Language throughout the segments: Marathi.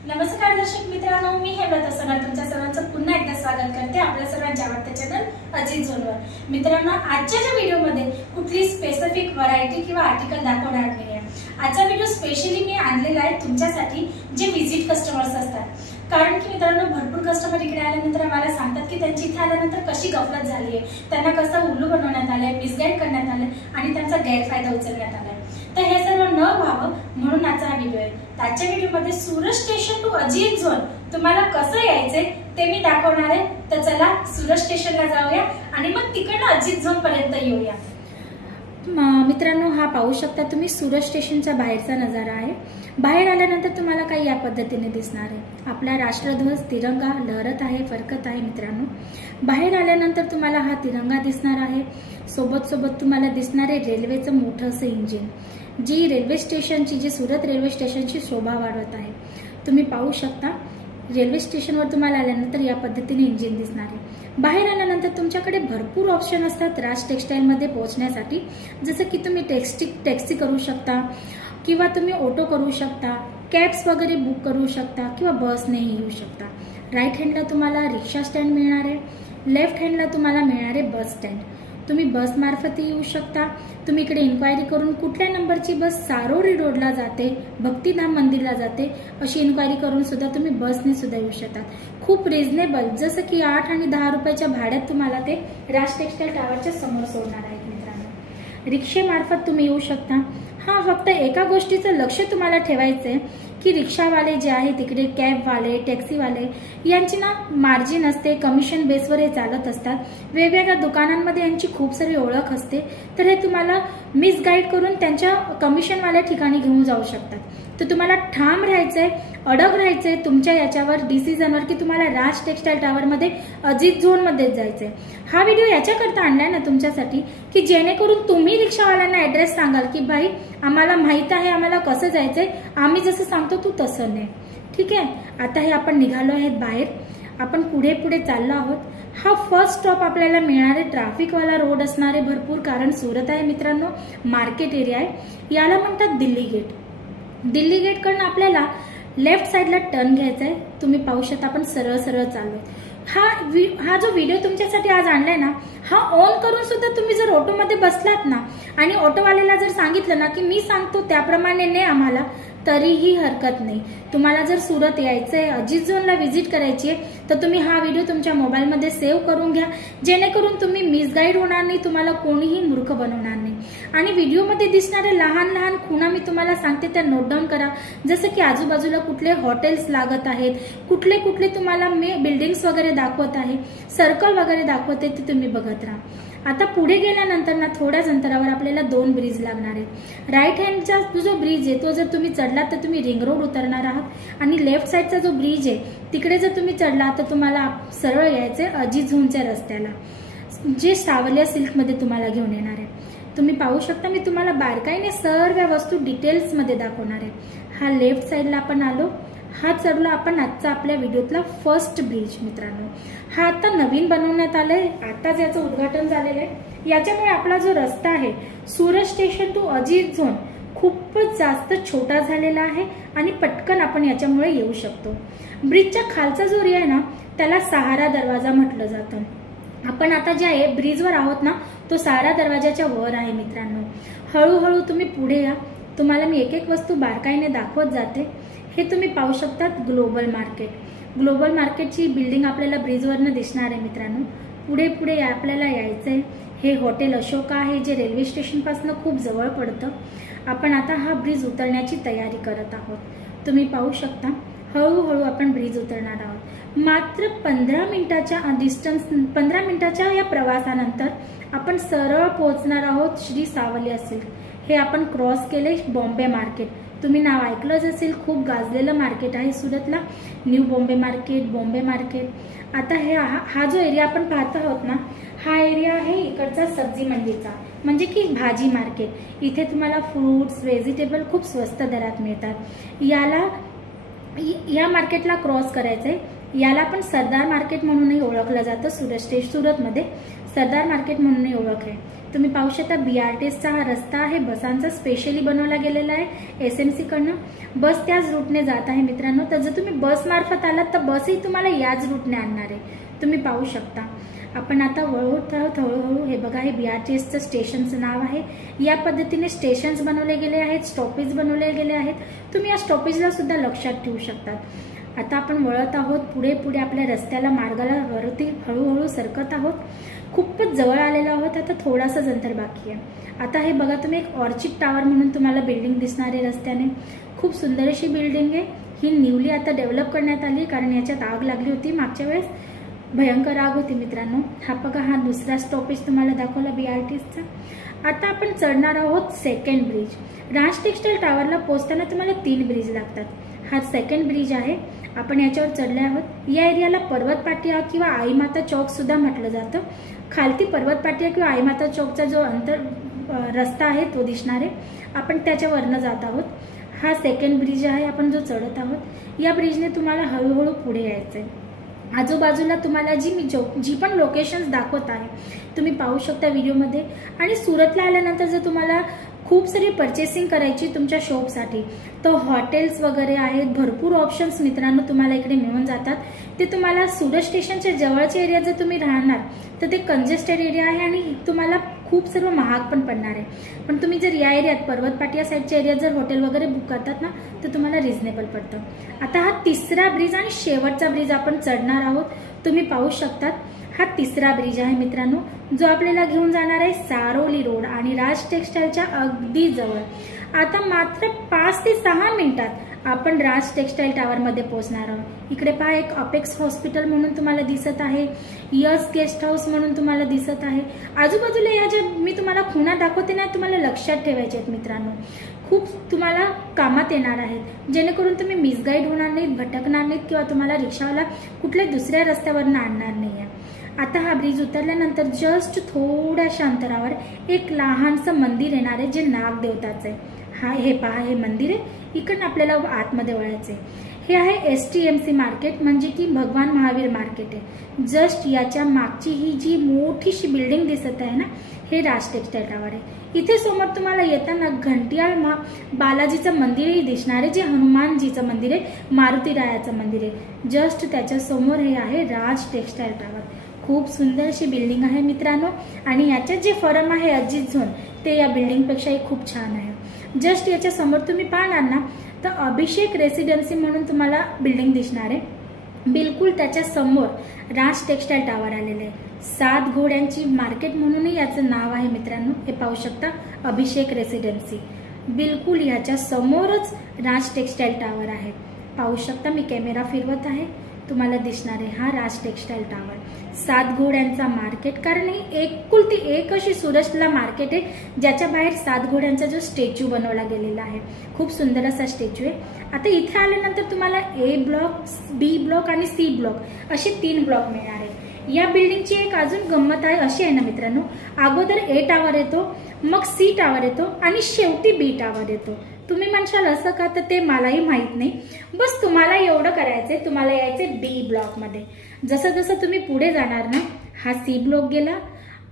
नमस्कार दर्शक मित्रांनो, मी हेमलता सगळ तुमच्या सर्वांचं पुन्हा एकदा स्वागत करते आपल्या सर्वांच्या आवडत्या चॅनल अजित झोनवर। मित्रांनो, आजच्या व्हिडिओमध्ये कुठली स्पेसिफिक व्हरायटी किंवा आर्टिकल दाखवणार नाहीये। आजचा व्हिडिओ स्पेशली मी आणलेला आहे तुमच्यासाठी जे विजिट कस्टमर्स असतात। कारण की मित्रांनो, भरपूर कस्टमर इकडे आल्यानंतर आम्हाला सांगतात की त्यांची इथे आल्यानंतर कशी गफलत झाली आहे, त्यांना कसं उल्लू बनवण्यात आलंय, मिसगाईड करण्यात आलंय आणि त्यांचा गैरफायदा उचलण्यात आलाय। तर हे सर्व न व्हावं म्हणून आजचा हा व्हिडिओ आहे। आजच्या व्हिडिओमध्ये Surat station to Ajit zone तुम्हाला कसं यायचंय ते मी दाखवणार आहे। तर चला सुरत स्टेशनला जाऊया आणि मग तिकडनं अजित झोन पर्यंत येऊया। मित्रांनो, हा पाहू शकता तुम्ही सुरत स्टेशनच्या बाहेरचा नजारा आहे। बाहेर आल्यानंतर तुम्हाला काही या पद्धतीने दिसणार आहे। आपला राष्ट्रध्वज तिरंगा लहरत आहे, फरकत आहे। मित्रांनो, बाहेर आल्यानंतर तुम्हाला हा तिरंगा दिसणार आहे। सोबत सोबत तुम्हाला दिसणारे रेल्वेचं मोठं असं इंजिन, जी रेल्वे स्टेशनची, जी सुरत रेल्वे स्टेशनची शोभा वाढवत आहे। तुम्ही पाहू शकता रेल्वे स्टेशनवर तुम्हाला आल्यानंतर या पद्धतीने इंजिन दिसणार आहे। बाहेर आल्यानंतर तुमच्याकडे भरपूर ऑप्शन असतात राज टेक्सटाईल मध्ये पोहोचण्यासाठी। जसं की तुम्ही टॅक्सी करू शकता किंवा तुम्ही ऑटो करू शकता, कॅब्स वगैरे बुक करू शकता किंवा बसनेही येऊ शकता। राईट हँडला तुम्हाला रिक्षा स्टँड मिळणार आहे, लेफ्ट हँडला तुम्हाला मिळणार आहे बस स्टँड। तुम्ही बस मार्फतही येऊ शकता। तुम्ही इकडे इन्क्वायरी करून कुठल्या नंबरची बस सारोरी रोडला जाते, भक्तिधाम मंदिरला जाते अशी इन्क्वायरी करून सुद्धा तुम्ही बसने सुद्धा येऊ शकतात। खूप रिझनेबल, जसं की 8 आणि 10 रुपयाच्या भाड्यात तुम्हाला ते राज टेक्सटाईल टावरच्या समोर सोडणार आहेत। मित्रांनो, रिक्षेमार्फत तुम्ही येऊ शकता। हा फक्त एका गोष्टीचं लक्ष तुम्हाला ठेवायचंय की रिक्षावाले जे आहे तिकडे, कॅबवाले, टॅक्सीवाले यांची ना मार्जिन असते, कमिशन बेसवर हे चालत असतात। वेगवेगळ्या दुकानांमध्ये यांची खूप सारी ओळख असते, तर हे तुम्हाला मिसगाईड करून त्यांच्या कमिशनवाल्या ठिकाणी घेऊन जाऊ शकतात। तर तुम्हाला ठाम राहायचंय, अडग राहायचंय तुमच्या याच्यावर डिसिजनवर की तुम्हाला राज टेक्सटाईल टावरमध्ये अजित झोन मध्ये जायचंय। हा व्हिडिओ याच्याकरता आणलाय ना तुमच्यासाठी की जेणेकरून तुम्ही रिक्षावाल्यांना ऍड्रेस सांगाल की भाई आम्हाला माहित आहे, आम्हाला कसं जायचंय, आम्ही जसं सांगतो तू तसं नाही। ठीक आहे, आता हे आपण निघालो आहेत बाहेर, आपण पुढे पुढे चाललो आहोत। हा फर्स्ट स्टॉप आपल्याला मिळणारे ट्रॅफिकवाला रोड असणारे भरपूर, कारण सुरत आहे मित्रांनो, मार्केट एरिया आहे। याला म्हणतात दिल्ली गेट। दिल्ली गेट कडून आपल्याला लेफ्ट साइडला टर्न घ्यायचा आहे। तुम्ही पाहू शकता आपण सरळ सरळ चाललोय। हा जो व्हिडिओ तुमच्यासाठी आज आणलाय ना, हा ऑन करून सुद्धा तुम्ही जर ऑटोमध्ये बसलात ना आणि ऑटोवाल्याला जर सांगितलं ना की मी सांगतो त्याप्रमाणे नाही आम्हाला, तरीही हरकत नाही। तुम्हाला जर सुरत यायचंय, अजित झोनला व्हिजिट करायची आहे, तर तुम्ही हा व्हिडिओ तुमच्या मोबाईलमध्ये सेव्ह करून घ्या, जेणेकरून तुम्ही मिसगाईड होणार नाही, तुम्हाला कोणीही मूर्ख बनवणार नाही। आणि व्हिडिओमध्ये दिसणारे लहान लहान खुणा मी तुम्हाला सांगते त्या नोट डाऊन करा। जसं की आजूबाजूला कुठले हॉटेल्स लागत आहेत, कुठले कुठले तुम्हाला बिल्डिंग्स वगैरे दाखवत आहे, सर्कल वगैरे दाखवते, ते तुम्ही बघत राहा। आता पुढे गेल्यानंतर ना थोड्याच अंतरावर आपल्याला 2 ब्रिज लागणार आहेत। राईट हँडचा जो ब्रिज आहे तो जर तुम्ही चढलात तर तुम्ही रिंग रोड उतरणार आहात, आणि लेफ्ट साइडचा जो ब्रिज आहे तिकडे जर तुम्ही चढलात तर तुम्हाला सरळ यायचंय अजित झोनच्या रस्त्याला, जे सावलिया सिल्क मध्ये तुम्हाला घेऊन येणार आहे। तुम्ही पाहू शकता मी तुम्हाला बारकाईने सर्व वस्तू डिटेल्स मध्ये दाखवणार आहे। हा लेफ्ट साइडला आपण आलो, हा चढलो आपण आजचा आपल्या व्हिडिओतला फर्स्ट ब्रिज। मित्रांनो, हा आता नवीन बनवण्यात आलाय, आताच याचं उद्घाटन झालेलं आहे। याच्यामुळे आपला जो रस्ता आहे Surat station to Ajit zone खूपच जास्त छोटा झालेला आहे आणि पटकन आपण याच्यामुळे येऊ शकतो। ब्रिजच्या खालचा जो एरिया आहे ना त्याला सहारा दरवाजा म्हटलं जातं। आपण आता जे आहे ब्रिजवर आहोत ना, तो सहारा दरवाजाच्या वर आहे। मित्रांनो, हळूहळू तुम्ही पुढे या, तुम्हाला मी एक एक वस्तू बारकाईने दाखवत जाते। हे तुम्ही पाहू शकतात ग्लोबल मार्केट। ग्लोबल मार्केटची बिल्डिंग आपल्याला ब्रिजवरनं दिसणार आहे। मित्रांनो, पुढे पुढे आपल्याला यायचंय। हे हॉटेल अशोका आहे, जे रेल्वे स्टेशन पासून खूप जवळ पडतं। आपण आता हा ब्रिज उतरण्याची तयारी करत आहोत। तुम्ही पाहू शकता हळूहळू आपण ब्रिज उतरणार आहोत। मात्र 15 मिनिटाच्या या प्रवासानंतर आपण सरळ पोहोचणार आहोत श्री सावलिया सिल्क। हे आपण क्रॉस केले बॉम्बे मार्केट। तुम्ही नाव ऐकलंच असेल, खूप गाजलेलं मार्केट आहे सुरतला, new Bombay market, Bombay market. आता हा जो एरिया आपण पाहत आहोत ना, हा एरिया आहे इकडचा सब्जी मंडीचा, म्हणजे की भाजी मार्केट। इथे तुम्हाला फ्रूट्स, व्हेजिटेबल खूप स्वस्त दरात मिळतात। या मार्केटला क्रॉस करायचंय। याला आपण सरदार मार्केट म्हणूनही ओळखलं जातं। सुरतमध्ये सरदार मार्केट म्हणूनही ओळख आहे। तुम्ही पाहू शकता BRTSचा हा रस्ता आहे, बसांचा स्पेशली बनवला गेलेला आहे SMC कडनं. बस त्याच रूटने जात आहे मित्रांनो. तर जर तुम्ही बस मार्फत आलात तर बसही तुम्हाला याच रूटने आणणार आहे, तुम्ही पाहू शकता. आपण आता हळूहळू हे बघा, हे BRTSचं स्टेशनचं नाव आहे. या पद्धतीने स्टेशन्स बनवले गेले आहेत, स्टॉपेज बनवले गेले आहेत. तुम्ही या स्टॉपेजला सुद्धा लक्षात ठेवू शकतात. आता आपण वळत आहोत पुढे आपल्या रस्त्याला मार्गाला वरती हळूहळू सरकत आहोत. खूपच जवळ आलेलो आहोत. आता थोडासाच अंतर बाकी आहे. आता हे बघा तुम्ही, एक ऑर्चिड टावर म्हणून तुम्हाला बिल्डिंग दिसणार आहे रस्त्याने. खूप सुंदर अशी बिल्डिंग आहे. ही न्यूली आता डेव्हलप करण्यात आली, कारण याच्यात आग लागली होती मागच्या वेळेस, भयंकर आग होती मित्रांनो. हा बघा, हा दुसरा स्टॉपेज तुम्हाला दाखवला BRTSचा. आता आपण चढणार आहोत सेकंड ब्रिज. राज टेक्सटाईल टावरला पोहोचताना तुम्हाला 3 ब्रिज लागतात. हा सेकंड ब्रिज आहे, आपण याच्यावर चढले आहोत. या एरियाला पर्वत पाटिया किंवा आईमाता चौक सुद्धा म्हटलं जातं. खालती पर्वत पाटिया किंवा आईमाता चौकचा जो रस्ता आहे तो दिसणार आहे. आपण त्याच्यावरनं जात आहोत. हा सेकंड ब्रिज आहे, आपण जो चढत आहोत. या ब्रिजने तुम्हाला हळूहळू पुढे यायचंय. आजूबाजूला तुम्हाला जी पण लोकेशन्स दाखवत आहे तुम्ही पाहू शकता व्हिडिओमध्ये. आणि सुरतला आल्यानंतर जर तुम्हाला खूप सारी पर्चेसिंग करायची तुमच्या शॉपसाठी, तर हॉटेल्स वगैरे आहेत, भरपूर ऑप्शन्स मित्रांनो तुम्हाला इकडे मिळून जातात. ते तुम्हाला सुरत स्टेशनच्या जवळच्या एरिया जर तुम्ही राहणार तर ते कंजेस्टेड एरिया आहे आणि तुम्हाला खूप सर्व महाग पण पडणार आहे. पण तुम्ही जर या एरियात पर्वत पाटिया साईडच्या एरियात जर हॉटेल वगैरे बुक करतात ना, तर तुम्हाला रिझनेबल पडतं. आता हा तिसरा ब्रिज आणि शेवटचा ब्रिज आपण चढणार आहोत. तुम्ही पाहू शकतात, हा तिसरा ब्रिज आहे मित्रांनो, जो आपल्याला घेऊन जाणार आहे सारोली रोड आणि राज टेक्सटाईलच्या अगदी जवळ. आता मात्र 5 ते 6 मिनिटात आपण राज टेक्सटाईल टावर मध्ये पोहोचणार आहोत. इकडे पहा, एक अपेक्स हॉस्पिटल म्हणून तुम्हाला दिसत आहे, यस गेस्ट हाऊस म्हणून तुम्हाला दिसत आहे. आजूबाजूला या ज्या मी तुम्हाला खुणा दाखवते ना, तुम्हाला लक्षात ठेवायचे आहेत मित्रांनो. खूप तुम्हाला कामात येणार आहेत, जेणेकरून तुम्ही मिसगाईड होणार नाहीत, भटकणार नाहीत किंवा तुम्हाला रिक्षावाला कुठल्या दुसऱ्या रस्त्यावरनं आणणार नाहीये. आता हा ब्रिज उतरल्यानंतर जस्ट थोड्याशा अंतरावर एक लहानसं मंदिर येणार आहे, जे नागदेवताचं आहे. हे पहा, हे मंदिर आहे. इकडनं आपल्याला आतमध्ये वळायचंय. हे आहे STMC मार्केट, म्हणजे की भगवान महावीर मार्केट आहे. जस्ट याच्या मागची ही जी मोठीशी बिल्डिंग दिसत आहे ना, हे राज टेक्सटाईल टावर आहे. इथे समोर तुम्हाला येताना घंटियाळ बालाजीचं मंदिरही दिसणार आहे, जे हनुमानजीचं मंदिर आहे, मारुतीरायाचं मंदिर आहे. जस्ट त्याच्या समोर हे आहे राज टेक्सटाईल टावर. खूप सुंदर अशी बिल्डिंग आहे मित्रांनो. आणि याच्यात जे फर्म आहे अजित झोन, ते या बिल्डिंग पेक्षाही खूप छान आहे. जस्ट याच्या समोर तुम्ही पाहणार ना, तर अभिषेक रेसिडेन्सी म्हणून तुम्हाला बिल्डिंग दिसणार आहे. बिलकुल त्याच्या समोर राज टेक्सटाईल टावर आलेले आहे. 7 घोड्यांची मार्केट म्हणूनही याचं नाव आहे मित्रांनो. हे पाहू शकता, अभिषेक रेसिडेन्सी. बिलकुल याच्या समोरच राज टेक्सटाईल टावर आहे. पाहू शकता, मी कॅमेरा फिरवत आहे, तुम्हाला दिसणार आहे हा राज टेक्सटाईल टावर. 7 घोड्यांचा मार्केट, कारण ही एकुलती एक अशी सुरतला मार्केट आहे ज्याच्या बाहेर 7 घोड्यांचा जो स्टॅच्यू बनवला गेलेला आहे. खूप सुंदर असा स्टॅच्यू आहे. आता इथे आल्यानंतर तुम्हाला A ब्लॉक, B ब्लॉक आणि C ब्लॉक असे 3 ब्लॉक मिळणार आहे. या बिल्डिंगची एक अजून गंमत आहे, अशी आहे ना मित्रांनो, अगोदर A टावर येतो, मग C टावर येतो आणि शेवटी B टावर येतो. तुम्ही म्हणशाल असं का, तर ते मलाही माहित नाही. बस तुम्हाला एवढं करायचंय, तुम्हाला यायचंय B ब्लॉक मध्ये. जसं जसं तुम्ही पुढे जाणार ना, हा C ब्लॉक गेला,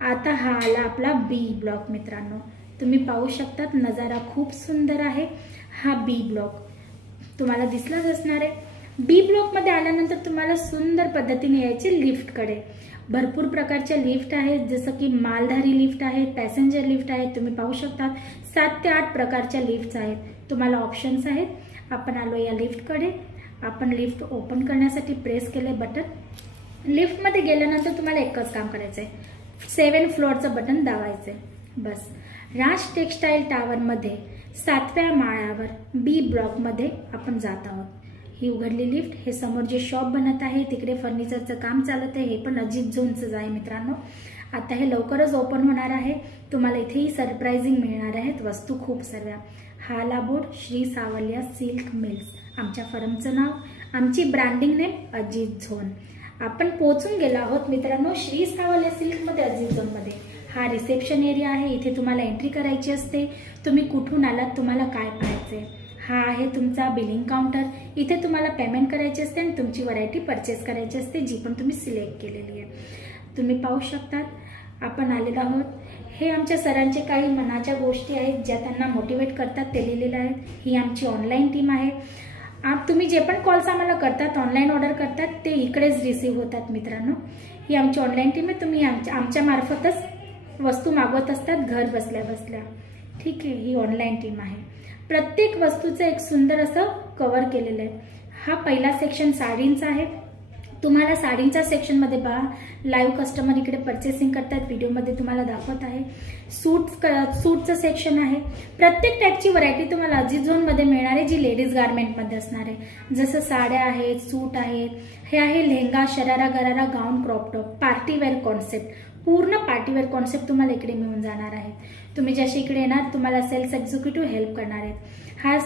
आता हा आला आपला B ब्लॉक मित्रांनो. तुम्ही पाहू शकतात, नजारा खूप सुंदर आहे. हा B ब्लॉक तुम्हाला दिसलाच असणार आहे. B ब्लॉक मध्ये आल्यानंतर तुम्हाला सुंदर पद्धतीने यायचे लिफ्टकडे. भरपूर प्रकारच्या लिफ्ट आहेत, जसं की मालधारी लिफ्ट आहेत, पॅसेंजर लिफ्ट आहेत. तुम्ही पाहू शकता 7 ते 8 प्रकारच्या लिफ्ट आहेत. तुम्हाला ऑप्शन्स आहेत. आपण आलो या लिफ्टकडे. आपण लिफ्ट ओपन करण्यासाठी प्रेस केले बटन. लिफ्टमध्ये गेल्यानंतर तुम्हाला एकच काम करायचंय, 7 फ्लोअरचं बटन दाबायचंय बस. राज टेक्सटाईल टावरमध्ये 7व्या माळ्यावर B ब्लॉकमध्ये आपण जात आहोत. ही उघडली लिफ्ट. हे समोर जे शॉप बनत आहे तिकडे फर्निचरचं काम चालत आहे, हे पण अजित झोनचं आहे मित्रांनो. आता हे लवकरच ओपन होणार आहे. तुम्हाला इथेही सरप्राइजिंग मिळणार आहेत वस्तू खूप सर्व. हा आला board, Shri Savaliya silk mills, आमच्या फर्मचं नाव, आमची ब्रँडिंग नेम अजित झोन. आपण पोहोचून गेलो आहोत मित्रांनो श्री सावलिया सिल्क मध्ये, अजित झोन मध्ये. हा रिसेप्शन एरिया आहे. इथे तुम्हाला एंट्री करायची असते. तुम्ही कुठून आलात, तुम्हाला काय पाहायचंय. हा आहे तुमचा बिलिंग काउंटर. इथे तुम्हाला पेमेंट करायची असते आणि तुमची व्हरायटी परचेस करायची असते, जी पण तुम्ही सिलेक्ट केलेली आहे. तुम्ही पाहू शकतात आपण आलेलो आहोत. हे आमच्या सरांचे काही मनाच्या गोष्टी आहेत ज्या त्यांना मोटिवेट करतात ते लिहिलेल्या आहेत. ही आमची ऑनलाईन टीम आहे. तुम्ही जे पण कॉल्स आम्हाला करतात, ऑनलाईन ऑर्डर करतात, ते इकडेच रिसीव्ह होतात मित्रांनो. ही आमची ऑनलाईन टीम आहे. तुम्ही आमच्या मार्फतच वस्तू मागवत असतात घर बसल्या बसल्या. ठीक आहे, ही ऑनलाईन टीम आहे. प्रत्येक वस्तूचं एक सुंदर असं कव्हर केलेलं आहे. हा पहिला सेक्शन साडींचा आहे. तुम्हाला साडींच्या सेक्शनमध्ये पहा, लाईव्ह कस्टमर इकडे परचेसिंग करतात, व्हिडिओमध्ये तुम्हाला दाखवत आहे. सूटचं सेक्शन आहे. प्रत्येक टाईपची व्हरायटी तुम्हाला अजित झोनमध्ये मिळणार आहे, जी लेडीज गारमेंटमध्ये असणार आहे. जसं साड्या आहेत, सूट आहेत. हे आहे लेहंगा, शरारा, गरारा, गाऊन, क्रॉप टॉप, पार्टीवेअर कॉन्सेप्ट. पूर्ण पार्टीवेअर कॉन्सेप्ट तुम्हाला इकडे मिळून जाणार आहेत. तुम्ही जसे इकडे येणार तुम्हाला सेल्स एक्झिक्युटिव्ह हेल्प करणार आहेत. हा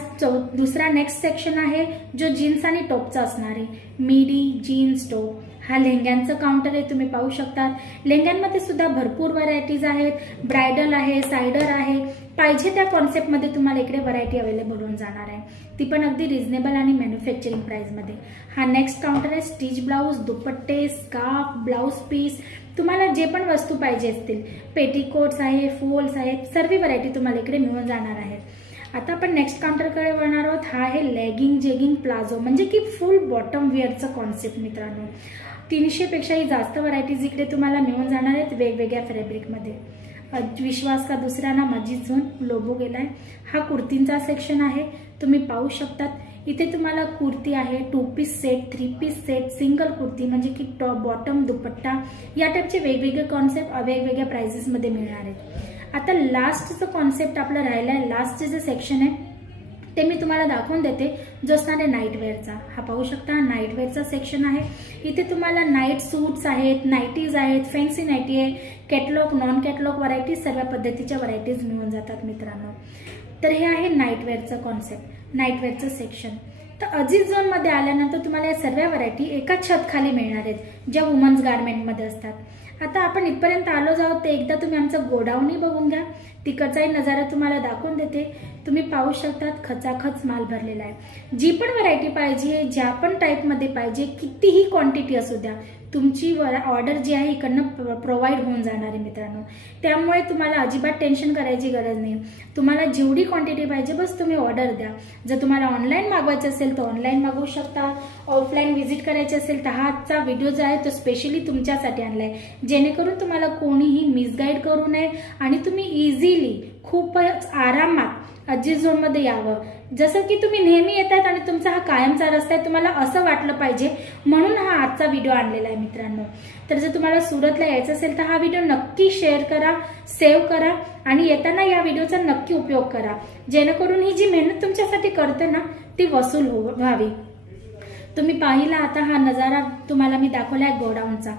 दुसरा नेक्स्ट सेक्शन आहे जो जीन्स आणि टॉपचा असणार आहे. मिडी, जीन्स, टॉप. हा लेहंग्यांचं काउंटर आहे. तुम्ही पाहू शकता लेहंग्यांमध्ये सुद्धा भरपूर व्हरायटीज आहेत. ब्रायडल आहे, सायडर आहे. पाहिजे त्या कॉन्सेप्टमध्ये तुम्हाला इकडे व्हरायटी अवेलेबल होऊन जाणार आहे, ती पण अगदी रिझनेबल आणि मॅन्युफॅक्चरिंग प्राइसमध्ये. हा नेक्स्ट काउंटर आहे. स्टिच ब्लाऊज, दुपट्टे, स्कार्फ, ब्लाऊज पीस. तुम्हाला जे पण वस्तू पाहिजे असतील, पेटीकोट्स आहे, फॉल्स आहेत, सर्व व्हरायटी तुम्हाला इकडे मिळून जाणार आहेत. आता आपण नेक्स्ट काउंटरकडे वळणार आहोत. हा आहे लेगिंग, जेगिंग, प्लाझो, म्हणजे की फुल बॉटम वेअरचं कॉन्सेप्ट मित्रांनो. 300 पेक्षाही जास्त व्हरायटीज इकडे तुम्हाला मिळून जाणार आहेत वेगवेगळ्या फॅब्रिकमध्ये. विश्वास का दुसरा नाम अजित झोन लोगो गेलाय. हा कुर्तींचा सेक्शन आहे. तुम्ही पाहू शकतात इथे तुम्हाला कुर्ती आहे, 2 piece set, 3 piece set, single kurti म्हणजे की टॉप, बॉटम, दुपट्टा, या टाईपचे वेगवेगळे कॉन्सेप्ट वेगवेगळ्या प्राइसेसमध्ये मिळणार आहेत. आता लास्टचं कॉन्सेप्ट आपलं राहिलं आहे. लास्टचे जे सेक्शन आहे ते मी तुम्हाला दाखवून देते, जो असणार आहे नाईटवेअरचा. हा पाहू शकता नाईटवेअरचा सेक्शन आहे. इथे तुम्हाला नाईट सूट्स आहेत, नाईटीज आहेत, फॅन्सी नाईटी आहे, कॅटलॉग, नॉन कॅटलॉग व्हरायटीज, सर्व पद्धतीच्या व्हरायटीज मिळून जातात मित्रांनो. तर हे आहे नाईटवेअरचं कॉन्सेप्ट, नाईटवेअरचं सेक्शन. तर अजित झोनमध्ये आल्यानंतर तुम्हाला या सर्व व्हरायटी एका छत खाली मिळणार आहेत, ज्या वुमन्स गारमेंटमध्ये असतात. आता आपण इथपर्यंत आलो आहोत ते एकदा तुम्ही आमचं गोडाऊनही बघून घ्या. तिकडचाही नजारा तुम्हाला दाखवून देते. तुम्ही पाहू शकतात खचाखच माल भरलेला आहे. जी पण व्हरायटी पाहिजे, ज्या पण टाईपमध्ये पाहिजे, कितीही क्वांटिटी असू द्या, तुमची ऑर्डर जी आहे इकडनं प्रोव्हाइड होऊन जाणार आहे मित्रांनो. त्यामुळे तुम्हाला अजिबात टेन्शन करायची गरज नाही. तुम्हाला जेवढी क्वांटिटी पाहिजे बस तुम्ही ऑर्डर द्या. जर तुम्हाला ऑनलाईन मागवायचं असेल तर ऑनलाईन मागवू शकता. ऑफलाईन व्हिजिट करायची असेल तर हा आजचा व्हिडिओ जो आहे तो स्पेशली तुमच्यासाठी आणलाय, जेणेकरून तुम्हाला कोणीही मिसगाईड करू नये आणि तुम्ही इझिली खूपच आरामात अजित झोनमध्ये यावं. जसं की तुम्ही नेहमी येतात आणि तुमचा हा कायमचा रस्ता आहे, तुम्हाला असं वाटलं पाहिजे, म्हणून हा आजचा व्हिडिओ आणलेला आहे मित्रांनो. तर जर तुम्हाला सुरतला यायचं असेल तर हा व्हिडिओ नक्की शेअर करा, सेव्ह करा आणि येताना या व्हिडिओचा नक्की उपयोग करा, जेणेकरून ही जी मेहनत तुमच्यासाठी करते ना ती वसूल व्हावी. तुम्ही पाहिला आता हा नजारा तुम्हाला मी दाखवलाय गोडाऊनचा.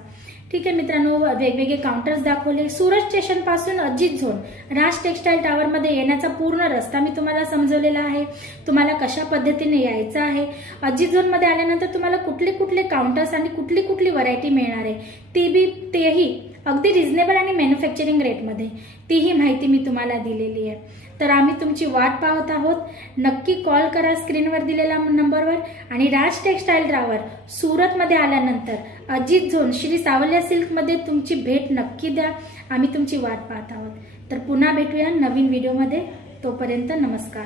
ठीक आहे मित्रांनो, वेगवेगळे काउंटर्स दाखवले. सुरत स्टेशन पासून अजित झोन, राज टेक्सटाईल टावर मध्ये येण्याचा पूर्ण रस्ता मी तुम्हाला समजवलेला आहे. तुम्हाला कशा पद्धतीने यायचं आहे. अजित झोन मध्ये आल्यानंतर तुम्हाला कुठले कुठले काउंटर्स आणि कुठली कुठली व्हरायटी मिळणार आहे तेही अगदी रिझनेबल आणि मॅन्युफॅक्चरिंग रेटमध्ये, तीही माहिती मी तुम्हाला दिलेली आहे. तर आम्ही तुमची वाट पाहत आहोत. नक्की कॉल करा स्क्रीनवर दिलेल्या नंबरवर. आणि राज टेक्सटाईल टावर सुरतमध्ये आल्यानंतर अजित झोन श्री सावल्या सिल्कमध्ये तुमची भेट नक्की द्या. आम्ही तुमची वाट पाहत आहोत. तर पुन्हा भेटूया नवीन व्हिडिओमध्ये. तोपर्यंत नमस्कार.